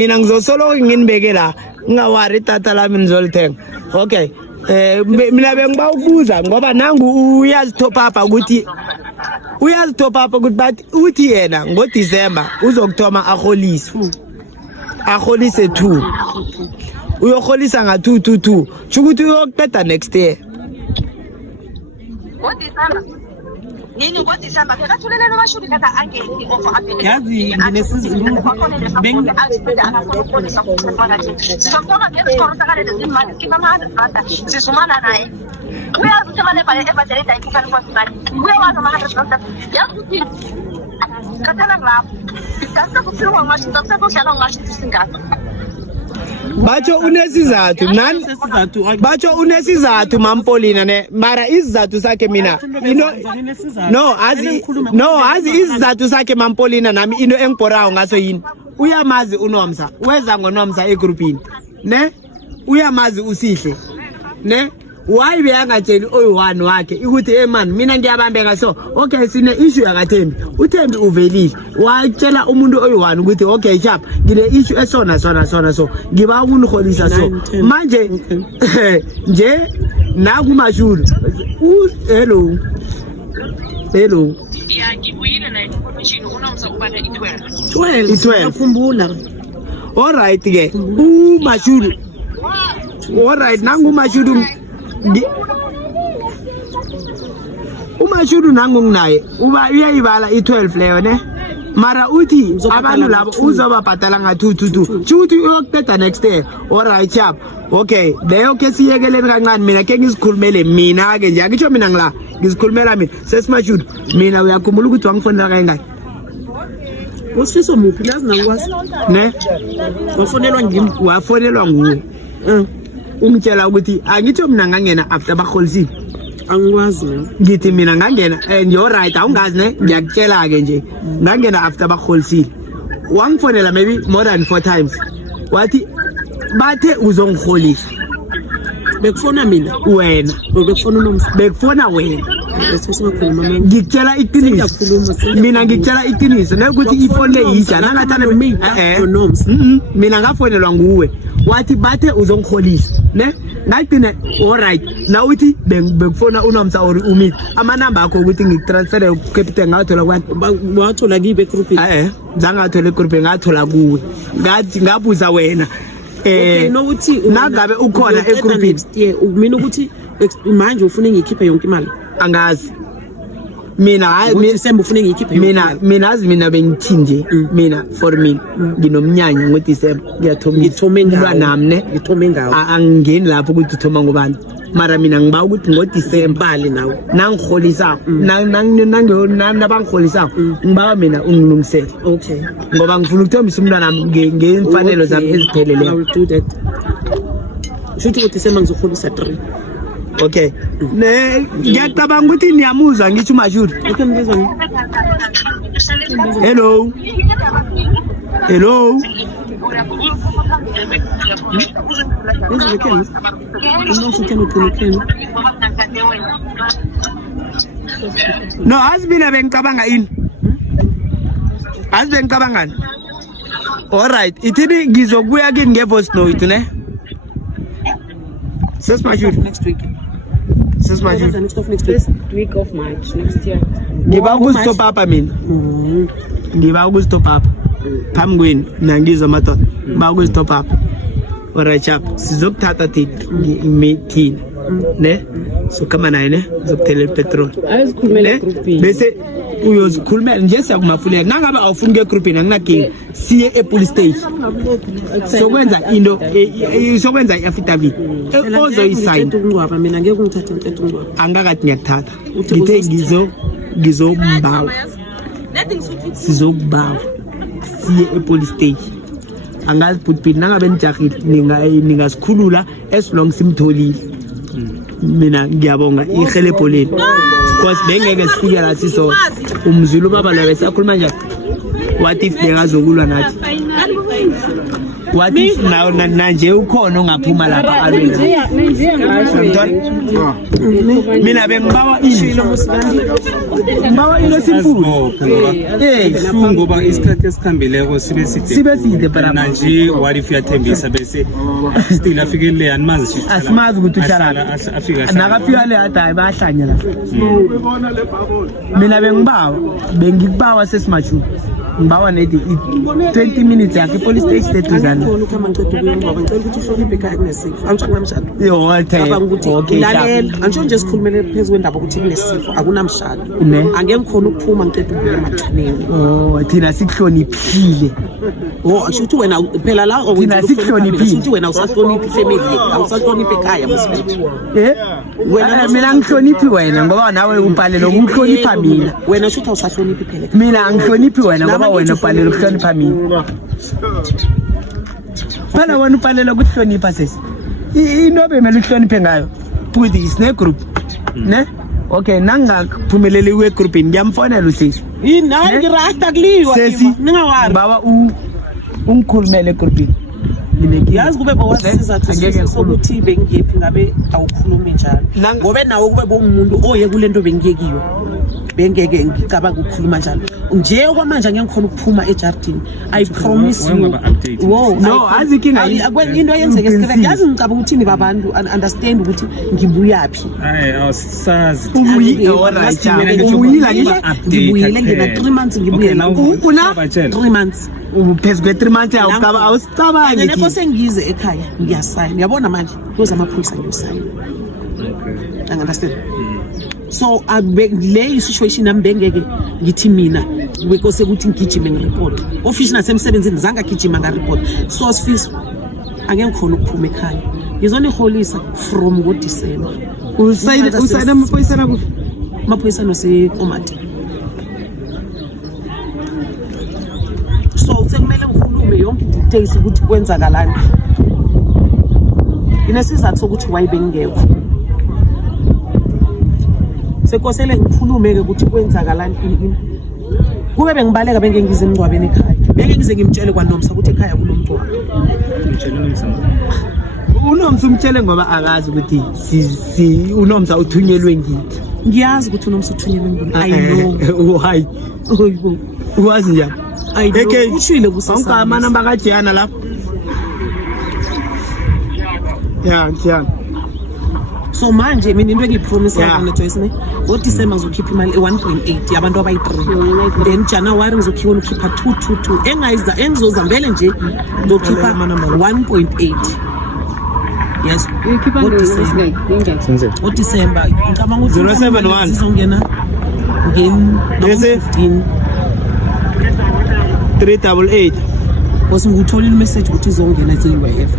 mina ngizosolo nginibeke la ngawari tata lami nizolithenga. Okay, mina bengiba ukubuza ngoba nangu uyazithopapa ukuthi bathi uthi yena ngoDecember uzokuthoma aholise 2 uyoholisa nga 222 chukuthi uyoqeda next year ngoDecember nini ngoDecember ngakathulele nomashuri kade angeni offer aphe yazi nginesizungu sokona ngesikoro sakalele zimali kimamana ata sisumana naye uyazi ukuthi manje bale evangelist ayikufana kwasibani uyawazi ama-100 yazi katana lapho ngaka kuphilwa ngasho sakudlala ngasho singaka batsho unesizathu mampolina ne mara izizathu sakhe mina azi izizathu sakhe mampolina nami into engibhorayo ngaso yini uyamazi uNomsa weza ngoNomsa egroupini ne uyamazi uSihle ne why beyangatsheli oyi1 wakhe ukuthi man mina ngiyabambeka so okay sine issue yakaThembi uThembi uvelile watshela umuntu oyi1 ukuthi okay chap ngine issue esona so ngiba ukuniholisa so manje nje nakumashulu hello ya ngibuyile na information uNomsa ubana 12 ngakhumbula alright ke umashulu alright nangumashulu umashuru nangu nginaye uyayibala i12 leyo ne mara uthi abantu labo uzobabhadala nga 222 chuthi uyoqeda next year alright chap okay leyo ke siyekeleni kancane mina ke ngizikhulumele mina ke nje akitsho mina ngila ngizikhulumela mina sesimashuru mina uyakhumbula ukuthi wangifonela kangaki usiso muphi lazi nangikwazi ne wafonelwa nguwe umtshela ukuthi angitsho mina ngangena after baholisile angikwazi ngithi mina ngangena and you're right awungazi ne ngiyakutshela ke nje ngangena after baholisile wangifonela maybe more than 4 times wathi bathe uzongiholisa bekufona mina wena bekufona uNomsa bekufona wena sesikhuluma manje ngikutshela iqiniso mina ngikutshela iqiniso nokuthi ifone yija nangathana mina ngafonelwa nguwe wathi bathe uzongiholisa ne ngagcina alright now uthi bekufona uNomsa or umit amanamba akho ukuthi ngikutransfer capital ngathola kwathi wathola kibe group zangathola group ngathola kuwe ngathi ngabuza wena nokuthi nangabe ukhona egroupini mina ukuthi manje ufuna ngikhiphe yonke imali angazi mina December ufuna ngikhiphe mina azi mina bengithi nje mina for mina nginomnyanya ngoDecember ngithome ngawo nami ngithome ngawo angingeni lapho ukuthi uthoma ngobani mara mina ngiba ukuthi ngoDecember bali nawo nangiholisa nabangiholisa ngiba mina ungilungisele okay ngoba ngifuna ukuthombisa umntwana nami ngemfanelo zami ezipheleleyo I will do that shuthi ngoDecember ngizoholisa 3 okay ngiyacabanga ukuthi niyamuzwa ngithi umashuru okay ngizwa hello no azibina bengicabanga ini azibengicabangani alright ithini ngizokubuya kini ngevoice note ne sesmashuru next week next week of March next year ngiba ukuzithopa apha mina ngiba ukuzithopa apha phambi kwenu nangizwa madoda ngiba ukuzithopa apha alright chap sizokuthatha thina ne so kama naye ne zokuthela petrol ayizikhulumela groupini bese uyozikhulumela nje siyakumafuleka nangabe awufuni ngegroupini anginakinga siye epolice station sokwenza into sokwenza iaffidavit ozoyisayina ungcwaba mina ngeke ngithathe intetho ungcwaba angakathi ngiyakuthatha ngithe ngizombawa sizokubawa siye epolice station angazi but nangabe nijahile ningasikhulula as long simtholile mina ngiyabonga ihelebho leni because bengeke sifike la siso umzulu baba lo besakhuluma nje what if bengazokulwa nathi wathi nanje ukhona ongaphuma lapha alweni mina bengibawa ishilo ngibawa ile simfundo ngoba isikhathi esikhambileko sibe side manje what if uyathembisa bese still afike le animazi asimazi ukuthi uhlala nakafika le hada bayahlanya la mina bengikubawa sesimachu ngibawa nedi 20 minutes yakhe police station eduzana ukama ngicela ukuya ngoba ngicela ukuthi uhloniphe ekhaya kunesifo angisho namshado okay lalela angisho nje sikhulumele phezulu kwendaba ukuthi kunesifo akunamshado angeke ngikhona ukuphuma ngicela ukuya emathuneni thina sikuhloniphile asho ukuthi wena phela la thina sikuhloniphile ukuthi wena usahloniphi family awusahloniphi ekhaya msifethu wena mina ngihloniphi wena ngoba nawe ubhalelo ukuhlonipha mina wena shothi awusahloniphi phela mina angihloniphi wena ngoba wena ubhalelo ukuhlonipha mina phela wena ubhalelo ukuhlonipha sesi into bemele uhloniphe ngayo ukuthi isine group ne okay nangakuphumeleli we groupini ngiyamfonela usisi hayi ngirasta kuliwa ningawazi baba ungikhulumele groupini yazi kube bowasiza sokuthi bengiyephi ngabe awukhulumi njalo ngobe nawe kube bongumuntu oye kulento bengiyekiyo bengeke ngicabanga ukukhuluma njalo nje okwamanje ngikhona ukuphuma ejardini I promise you no azikinga into yenzeke esikhathi yazi ngicabanga ukuthi ni babantu understand ukuthi ngibuyaphi awusazi ngibuyile ngina 3 months ngibuyela una 3 months phezulu kwe 3 months awusicabangi ngithi sengize ekhaya ngiyasayina uyabona manje kuze amaphoyisa ngiyosayina understand so le situation nami bengeke ngithi mina bekose ukuthi ngigijime ngereport office nasemsebenzini ngizanga gijima ngareport so sifisa angeke ngikhona ukuphuma ekhaya ngizoniholisa from go December usayina amaphoyisa na kuphi amaphoyisa no sekomati so sekumele ngikhulume yonke details ukuthi kwenzakalani inesizathu sokuthi why bengekho sekosele ngikhulume-ke ukuthi kwenzakalani ini kube bengibaleka bengeke ngize emngcwabeni ekhaya bengeke ngize ngimtshele kwaNomsa ukuthi ekhaya kunomntwana uNomsa umtshele ngoba akazi ukuthi uNomsa uthunyelwe ngithi ngiyazi ukuthi uNomsa uthunyelwe ngini I know why uwazi njani okay ushwile kusasa awungama namba kaJana lapho Jana so manje mina into engiyipromise yona Joyce ne ngo December ngizokhipha imali 1.8 yabantu abayi3 then January ngizokhipha 222 engizoza mbele nje ngizokhipha 1.8 yes ngo December ngicabanga ukuthi 071 sizongena ngeni 15 388 nguthola i-message ukuthi izongena ze-UIF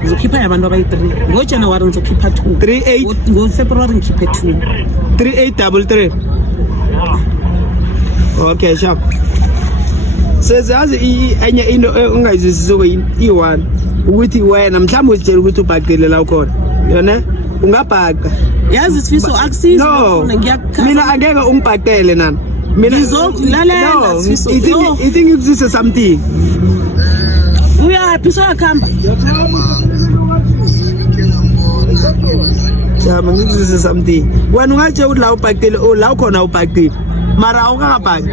ngizokhipha yabantu abayi3 ngoJanuary ngizokhipha 2 ngoFebruary ngikhiphe 2 3833 okay sharp sezazi enye into ungayizwisisi i1 ukuthi wena mhlawumbe uzitshela ukuthi ubhaqile la ukhona yona ungabhaqa yazi sifiso akusizi mina angeke ungibhaqele nami mina ngizolalela sifiso I think it's something uyaphi soyakhamba jama ngizise something wena ungatshe ukuthi la ubhaqile la ukhona ubhaqile mara awukakabhaqi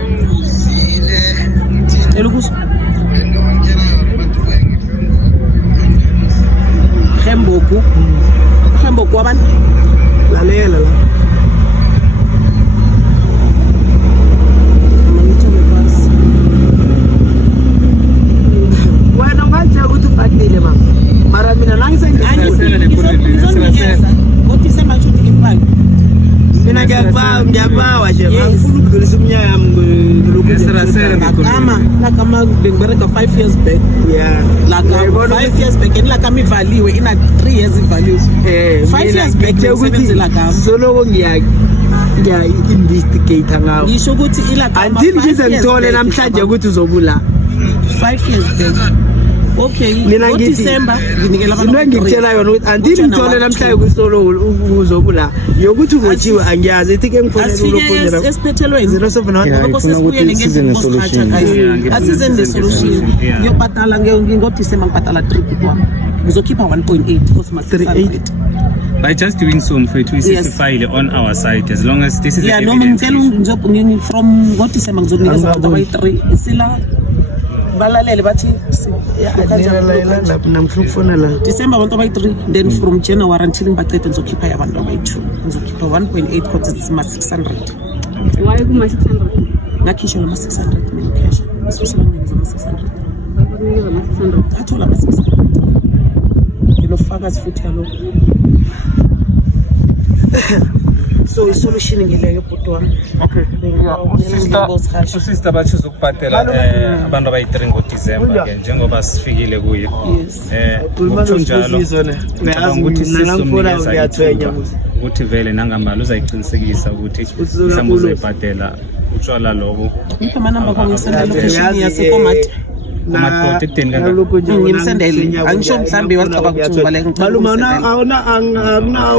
elukuso Khemboku abantu lalela la wena ungatshe ukuthi ubhaqile mara mina mina ngiyakubawa nje ngifuna ukudlulisa umnyaka yami lakama bengibereka 5 years back like 5 years back and like amivaliwe ina 3 years ivaliwe 5 years back ukuthi lakama solo ngiya investigate ngawo ngisho ukuthi ilakama until ngize ngitole namhlanje ukuthi uzobula 5 years back Okay, Mina ngithi- December nginikela into engikutshela yona ukuthi andili ngithole namhlanje kwisolo uzobula yokuthi uvotshiwe angiyazi ithi ke ngifonela asifike esiphethelweni 07 bese sibuyele ngendlela asize nesolution ngiyobhadala ngo-December ngibhadala 3 kwami ngizokhipha 1.8 because ma 3.8 By just doing so, mfethu isifile on our side as long as this is the evidence. noma from ngo-December ngizokunikeza abantu abayi-3 sila balalele bathi namfuna la December abantu abayi-3 then from January until ngibacede ngizokhipha yabantu abayi-2 ngizokhipha 1.8 because it's ma-600 Why kuma-600? ngakhishwa lama-600 mina cash especially ngenza ama-600 Bakunikeza ama-600. athola ama-600 nginofakazi futhi yalokho so isolution ngileyo bhuti wami Okay. Usista bachiza ukubhadela abantu abayi-3 ngoDecember ke njengoba sifikile kuye. Ngokunjalo ukuthi sizomnikeza ukuthi vele nangambala uzayiqinisekisa ukuthi mhlawumbe uzoyibhadela utshwala lobo. ngipha amanamba kwa ngisendela location yasekomati Kumadoda ekudeni kangaka. ngimsendele angisho mhlambe wacaba kuthi ubaleka maluma awuna